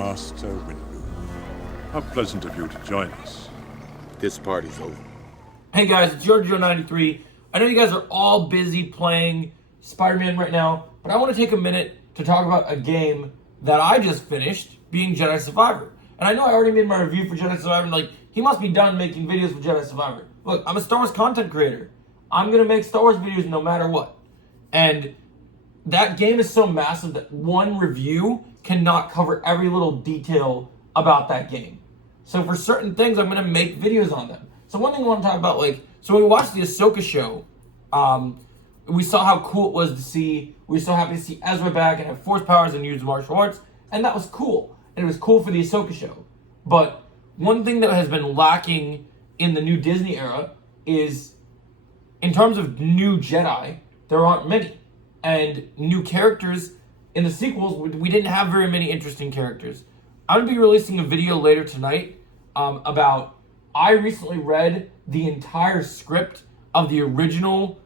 Master Windu. How pleasant of you to join us. This party's over. Hey guys, it's Giorgio93. I know you guys are all busy playing Spider-Man right now, but I want to take a minute to talk about a game that I just finished, being Jedi Survivor. And I know I already made my review for Jedi Survivor, and he must be done making videos for Jedi Survivor. Look, I'm a Star Wars content creator. I'm going to make Star Wars videos no matter what. And that game is so massive that one review cannot cover every little detail about that game. So for certain things, I'm going to make videos on them. So one thing I want to talk about, so when we watched the Ahsoka show, we saw how cool it was to see. We were so happy to see Ezra back and have force powers and use martial arts. And that was cool. And it was cool for the Ahsoka show. But one thing that has been lacking in the new Disney era is, in terms of new Jedi, there aren't many. And new characters in the sequels, we didn't have very many interesting characters. I'm going to be releasing a video later tonight about, I recently read the entire script of the original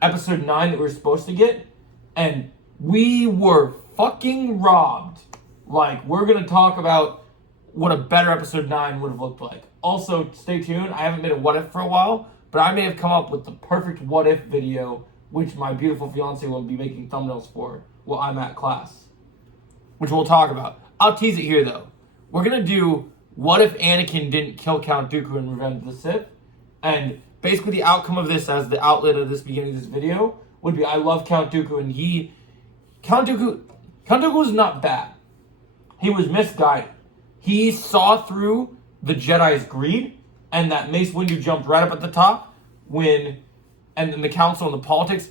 episode 9 that we were supposed to get, and we were fucking robbed. We're going to talk about what a better episode 9 would have looked like. Also, stay tuned. I haven't made a what if for a while, but I may have come up with the perfect what if video, which my beautiful fiance will be making thumbnails for while I'm at class, which we'll talk about. I'll tease it here, though. We're going to do what if Anakin didn't kill Count Dooku in Revenge of the Sith, and basically the outcome of this, as the outlet of this beginning of this video, would be I love Count Dooku, and Count Dooku was not bad. He was misguided. He saw through the Jedi's greed, and that Mace Windu jumped right up at the top and then the council and the politics.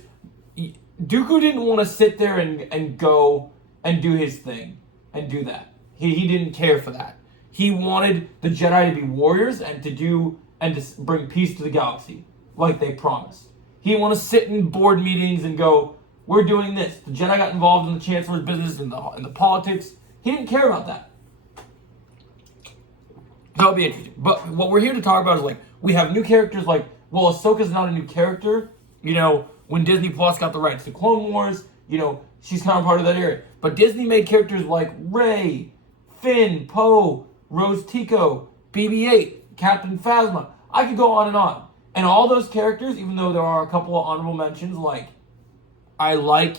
Dooku didn't want to sit there and go and do his thing and do that. He didn't care for that. He wanted the Jedi to be warriors and to bring peace to the galaxy, like they promised. He didn't want to sit in board meetings and go, we're doing this. The Jedi got involved in the Chancellor's business and the politics. He didn't care about that. That'll be interesting. But what we're here to talk about is we have new characters Ahsoka's not a new character. When Disney Plus got the rights to Clone Wars, she's kind of part of that area. But Disney made characters like Rey, Finn, Poe, Rose Tico, BB-8, Captain Phasma. I could go on. And all those characters, even though there are a couple of honorable mentions, I like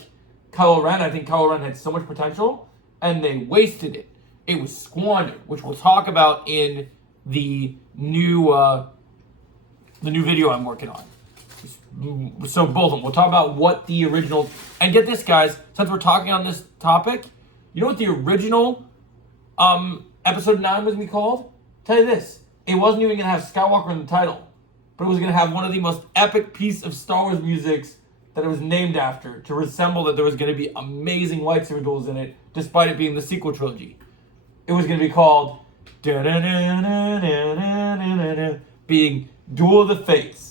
Kylo Ren. I think Kylo Ren had so much potential, and they wasted it. It was squandered, which we'll talk about in the new video I'm working on. So both of them. We'll talk about what the original... And get this, guys, since we're talking on this topic, you know what the original episode 9 was going to be called? Tell you this. It wasn't even going to have Skywalker in the title, but it was going to have one of the most epic piece of Star Wars musics that it was named after, to resemble that there was going to be amazing lightsaber duels in it, despite it being the sequel trilogy. It was going to be called being Duel of the Fates.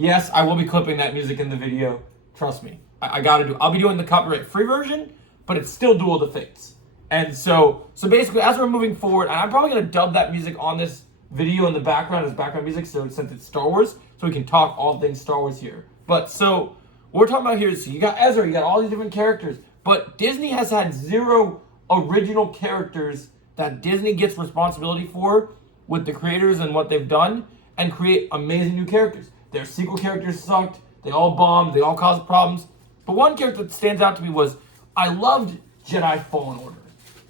Yes, I will be clipping that music in the video. Trust me. I got to do it. I'll be doing the copyright-free version, but it's still Duel of the Fates. And so basically, as we're moving forward, and I'm probably going to dub that music on this video in the background as background music, so since it's Star Wars, so we can talk all things Star Wars here. But so what we're talking about here is, you got Ezra, you got all these different characters, but Disney has had 0 original characters that Disney gets responsibility for with the creators and what they've done, and create amazing new characters. Their sequel characters sucked, they all bombed, they all caused problems. But one character that stands out to me was, I loved Jedi Fallen Order,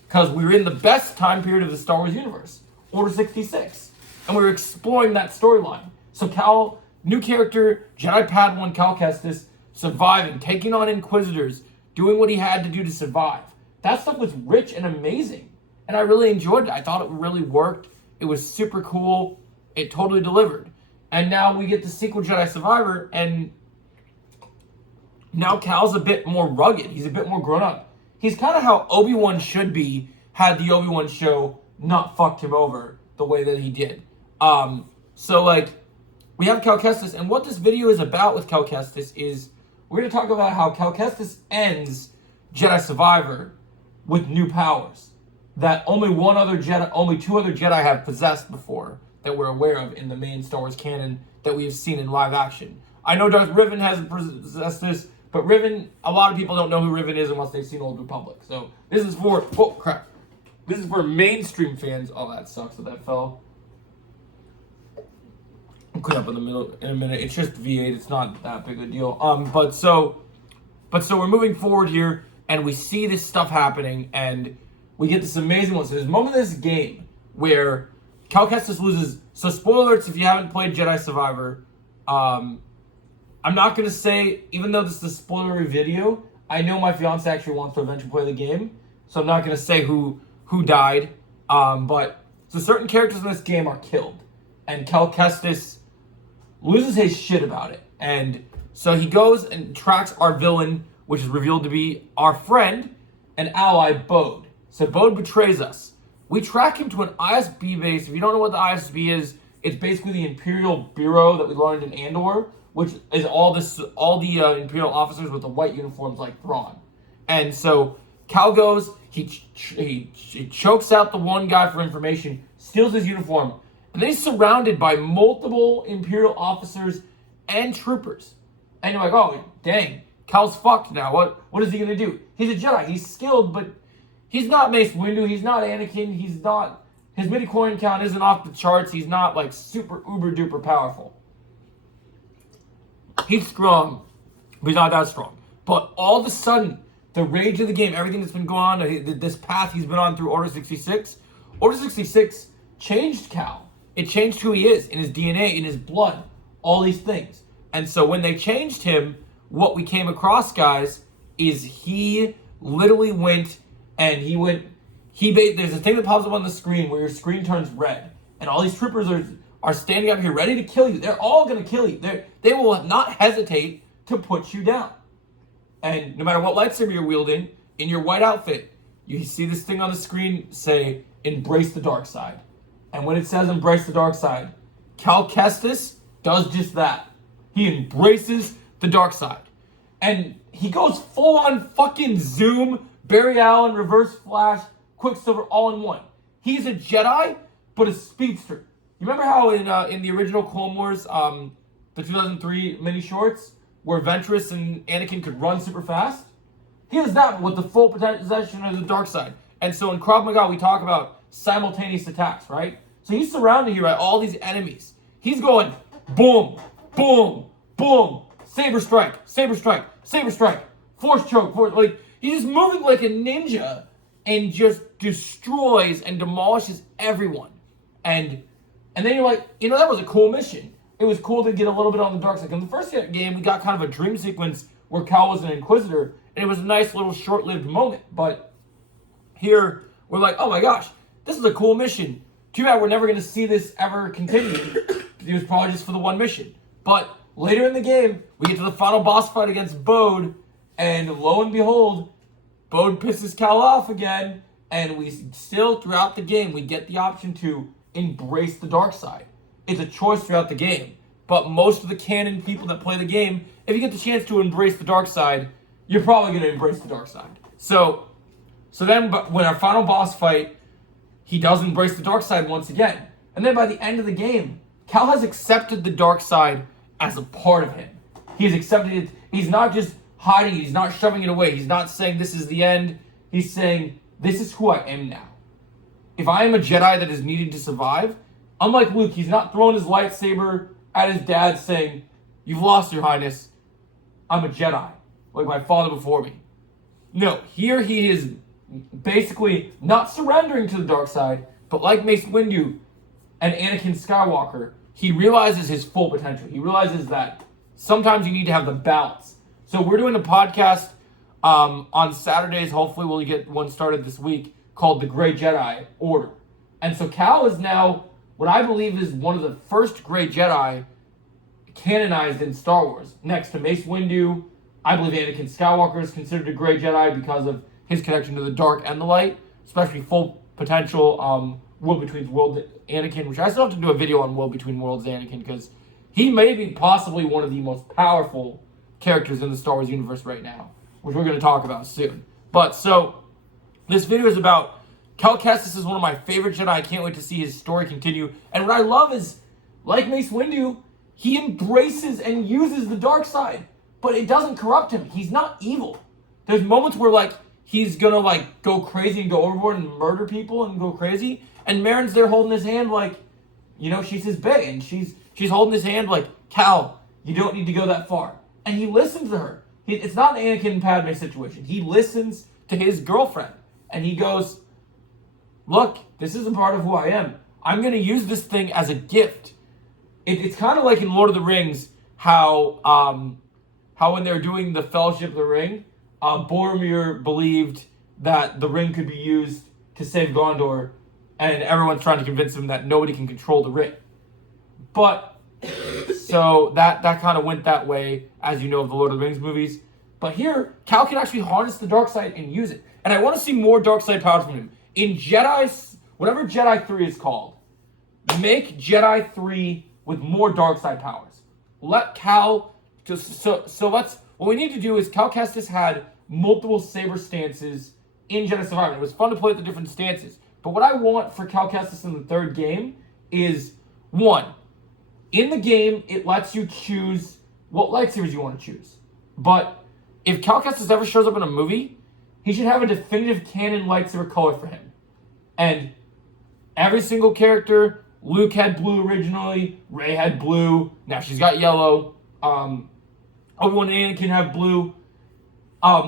because we were in the best time period of the Star Wars universe, Order 66, and we were exploring that storyline. So new character, Jedi Padawan Cal Kestis, surviving, taking on Inquisitors, doing what he had to do to survive. That stuff was rich and amazing, and I really enjoyed it. I thought it really worked. It was super cool. It totally delivered. And now we get the sequel, Jedi Survivor, and now Cal's a bit more rugged. He's a bit more grown up. He's kind of how Obi-Wan should be, had the Obi-Wan show not fucked him over the way that he did. We have Cal Kestis, and what this video is about with Cal Kestis is, we're going to talk about how Cal Kestis ends Jedi Survivor with new powers that only 2 other Jedi have possessed before, that we're aware of in the main Star Wars canon that we have seen in live action. I know Darth Revan hasn't possessed this, but Riven, a lot of people don't know who Riven is unless they've seen Old Republic. So this is for, oh crap. This is for mainstream fans. Oh, that sucks that that fell. I'll clean up in the middle in a minute. It's just V8. It's not that big a deal. But so we're moving forward here, and we see this stuff happening, and we get this amazing one. So there's a moment in this game where Cal Kestis loses. So spoiler alerts if you haven't played Jedi Survivor. I'm not going to say, even though this is a spoilery video, I know my fiance actually wants to eventually play the game. So I'm not going to say who died. But so certain characters in this game are killed. And Cal Kestis loses his shit about it. And so he goes and tracks our villain, which is revealed to be our friend and ally, Bode. So Bode betrays us. We track him to an ISB base. If you don't know what the ISB is, it's basically the Imperial Bureau that we learned in Andor, which is all the Imperial officers with the white uniforms like Thrawn. And so Cal goes, he chokes out the one guy for information, steals his uniform, and then he's surrounded by multiple Imperial officers and troopers. And you're like, oh, dang, Cal's fucked now. What is he going to do? He's a Jedi. He's skilled, but he's not Mace Windu. He's not Anakin. He's not... His midichlorian count isn't off the charts. He's not, like, super uber-duper powerful. He's strong, but he's not that strong. But all of a sudden, the rage of the game, everything that's been going on, this path he's been on through Order 66, Order 66 changed Cal. It changed who he is, in his DNA, in his blood, all these things. And so when they changed him, what we came across, guys, is he literally went, there's a thing that pops up on the screen where your screen turns red, and all these troopers are standing up here ready to kill you. They're all going to kill you. They will not hesitate to put you down. And no matter what lightsaber you're wielding, in your white outfit, you see this thing on the screen say, embrace the dark side. And when it says embrace the dark side, Cal Kestis does just that. He embraces the dark side. And he goes full on fucking Zoom, Barry Allen, Reverse Flash, Quicksilver, all in one. He's a Jedi, but a speedster. You remember how in the original Clone Wars, the 2003 mini shorts, where Ventress and Anakin could run super fast? He has that with the full possession of the dark side. And so in Krav Maga, we talk about simultaneous attacks, right? So he's surrounded here by all these enemies. He's going boom, boom, boom, saber strike, saber strike, saber strike, force choke, he's just moving like a ninja and just destroys and demolishes everyone. And then you're like, that was a cool mission. It was cool to get a little bit on the dark side. In the first game, we got kind of a dream sequence where Cal was an Inquisitor, and it was a nice little short-lived moment. But here, we're like, oh my gosh, this is a cool mission. Too bad we're never going to see this ever continue. It was probably just for the one mission. But later in the game, we get to the final boss fight against Bode, and lo and behold, Bode pisses Cal off again, and we still, throughout the game, we get the option to embrace the dark side. It's a choice throughout the game. But most of the canon people that play the game, if you get the chance to embrace the dark side, you're probably going to embrace the dark side. So then when our final boss fight, he does embrace the dark side once again. And then by the end of the game, Cal has accepted the dark side as a part of him. He's accepted it. He's not just hiding it. He's not shoving it away. He's not saying this is the end. He's saying, this is who I am now. If I am a Jedi that is needed to survive, unlike Luke, he's not throwing his lightsaber at his dad saying, you've lost, your highness. I'm a Jedi, like my father before me. No, here he is basically not surrendering to the dark side, but like Mace Windu and Anakin Skywalker, he realizes his full potential. He realizes that sometimes you need to have the balance. So we're doing a podcast on Saturdays. Hopefully we'll get one started this week called The Grey Jedi Order. And so Cal is now what I believe is one of the first Grey Jedi canonized in Star Wars. Next to Mace Windu, I believe Anakin Skywalker is considered a Grey Jedi because of his connection to the dark and the light, especially full potential World Between Worlds Anakin, which I still have to do a video on World Between Worlds Anakin because he may be possibly one of the most powerful characters in the Star Wars universe right now, which we're going to talk about soon. But so this video is about Cal Kestis is one of my favorite Jedi. I can't wait to see his story continue. And what I love is, like Mace Windu, he embraces and uses the dark side, but it doesn't corrupt him. He's not evil. There's moments where, like, he's gonna like go crazy and go overboard and murder people and go crazy. And Marin's there holding his hand like, you know, she's his bae, and she's holding his hand like, Cal, you don't need to go that far. And he listens to her. It's not an Anakin and Padme situation. He listens to his girlfriend, and he goes, look, this isn't part of who I am. I'm going to use this thing as a gift. It's kind of like in Lord of the Rings, how when they were doing the Fellowship of the Ring, Boromir believed that the ring could be used to save Gondor, and everyone's trying to convince him that nobody can control the ring. But, so that kind of went that way, as you know, of the Lord of the Rings movies. But here, Cal can actually harness the dark side and use it. And I want to see more dark side powers from him. In Jedi, whatever Jedi 3 is called, make Jedi 3 with more dark side powers. Let Cal, what we need to do is, Cal Kestis had multiple saber stances in Jedi Survivor. It was fun to play with the different stances. But what I want for Cal Kestis in the third game is, 1, in the game, it lets you choose what lightsabers you want to choose. But if Cal Kestis ever shows up in a movie, he should have a definitive canon lightsaber color for him. And every single character, Luke had blue originally, Rey had blue, now she's got yellow, Obi-Wan and Anakin have blue.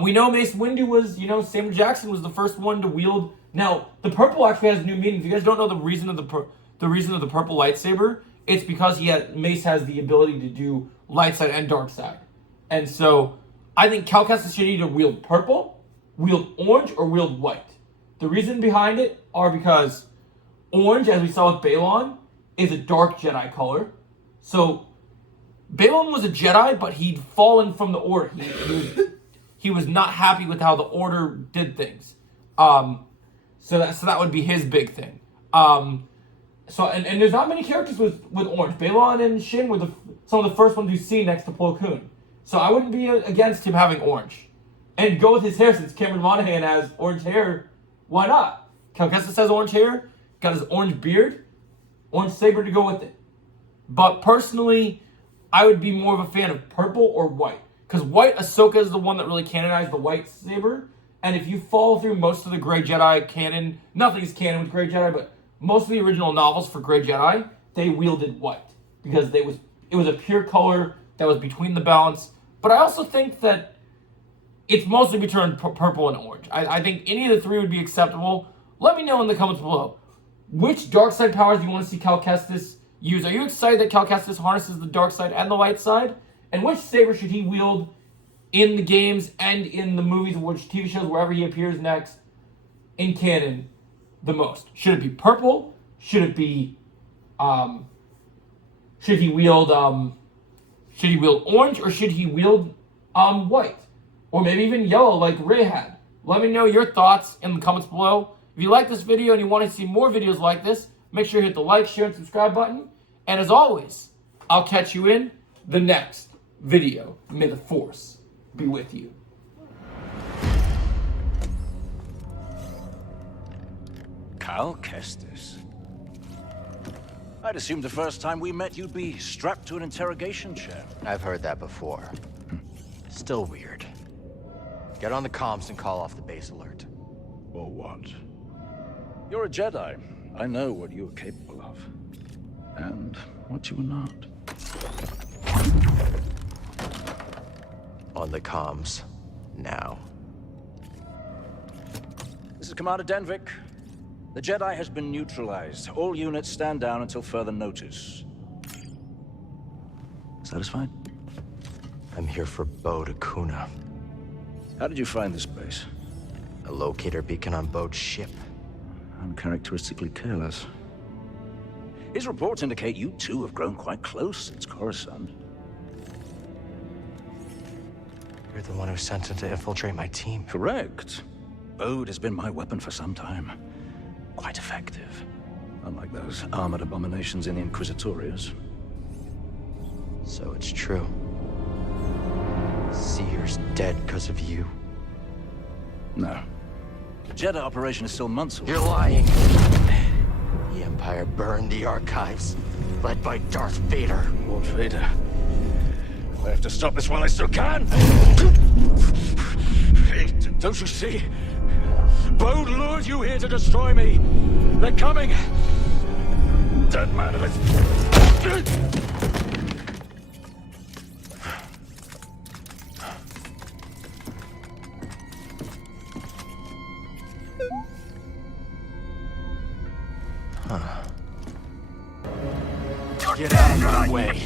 We know Mace Windu was, Samuel Jackson was the first one to wield. Now, the purple actually has new meaning. If you guys don't know the reason of the purple lightsaber, it's because Mace has the ability to do light side and dark side. And so, I think Cal Kestis should either wield purple, wield orange, or wield white. The reason behind it are because orange, as we saw with Balon, is a dark Jedi color. So, Balon was a Jedi, but he'd fallen from the Order. He was not happy with how the Order did things. So that would be his big thing. And there's not many characters with orange. Balon and Shin were some of the first ones you see next to Plo Koon. So I wouldn't be against him having orange. And go with his hair, since Cameron Monaghan has orange hair. Why not? Cal Kestis has orange hair, got his orange beard, orange saber to go with it. But personally, I would be more of a fan of purple or white. Because white, Ahsoka is the one that really canonized the white saber. And if you follow through most of the Grey Jedi canon, nothing's canon with Grey Jedi, but most of the original novels for Grey Jedi, they wielded white. Because it was a pure color that was between the balance. But I also think that it's mostly between purple and orange. I think any of the three would be acceptable. Let me know in the comments below. Which dark side powers do you want to see Cal Kestis use? Are you excited that Cal Kestis harnesses the dark side and the light side? And which saber should he wield in the games and in the movies, which TV shows, wherever he appears next, in canon, the most? Should it be purple? Should it be, should he wield orange, or should he wield, white? Or maybe even yellow like Rey had? Let me know your thoughts in the comments below. If you like this video and you want to see more videos like this, make sure you hit the like, share, and subscribe button. And as always, I'll catch you in the next video. May the Force be with you. Cal Kestis. I'd assumed the first time we met you'd be strapped to an interrogation chair. I've heard that before. Still weird. Get on the comms and call off the base alert. Or what? You're a Jedi. I know what you are capable of. And what you are not. On the comms. Now. This is Commander Denvik. The Jedi has been neutralized. All units stand down until further notice. Satisfied? I'm here for Bo Kuna. How did you find this base? A locator beacon on Bo's ship. Uncharacteristically careless. His reports indicate you two have grown quite close since Coruscant. You're the one who sent him to infiltrate my team. Correct. Bode has been my weapon for some time. Quite effective. Unlike those armored abominations in the Inquisitorius. So it's true. Seer's dead because of you. No. The Jedi operation is still months away. You're lying. The Empire burned the archives, led by Darth Vader. Lord Vader. I have to stop this while I still can! Don't you see? Bode lured you here to destroy me. They're coming. Dead man of it. Get out of my way.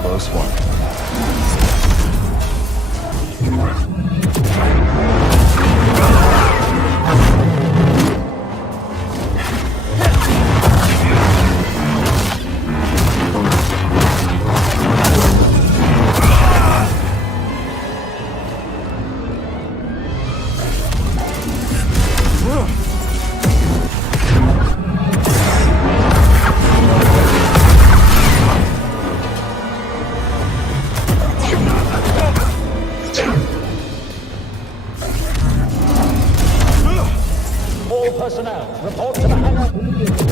Close one. Personnel, report to the hangar immediately.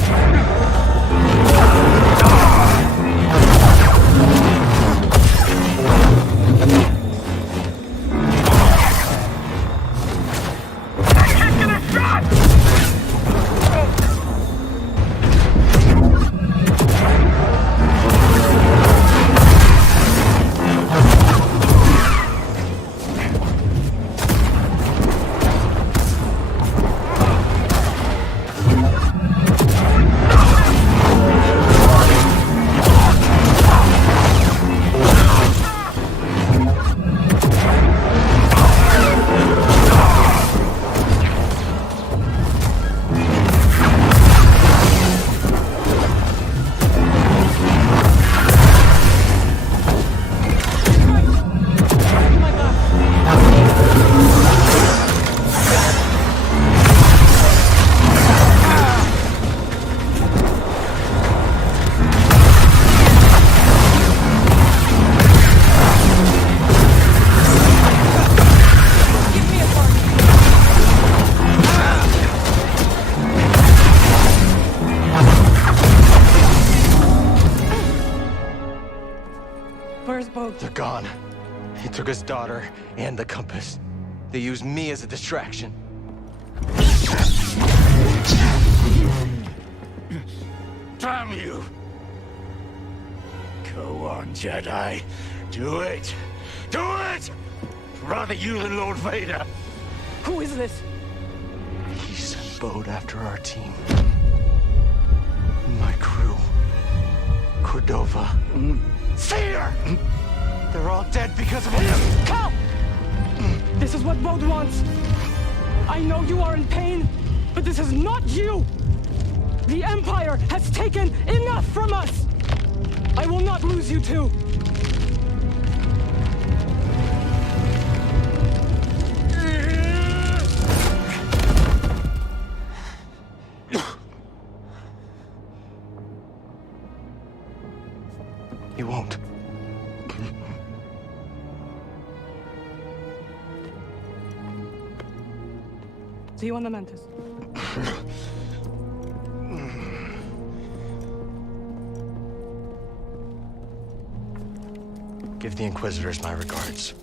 Where's Bode? They're gone. He took his daughter and the compass. They used me as a distraction. Damn you! Go on, Jedi. Do it! Do it! Rather you than Lord Vader. Who is this? He sent Bode after our team. My crew. Cordova. Seer! They're all dead because of him! Cal! This is what Bode wants. I know you are in pain, but this is not you! The Empire has taken enough from us! I will not lose you two! He won't. See you on the Mantis. Give the Inquisitors my regards.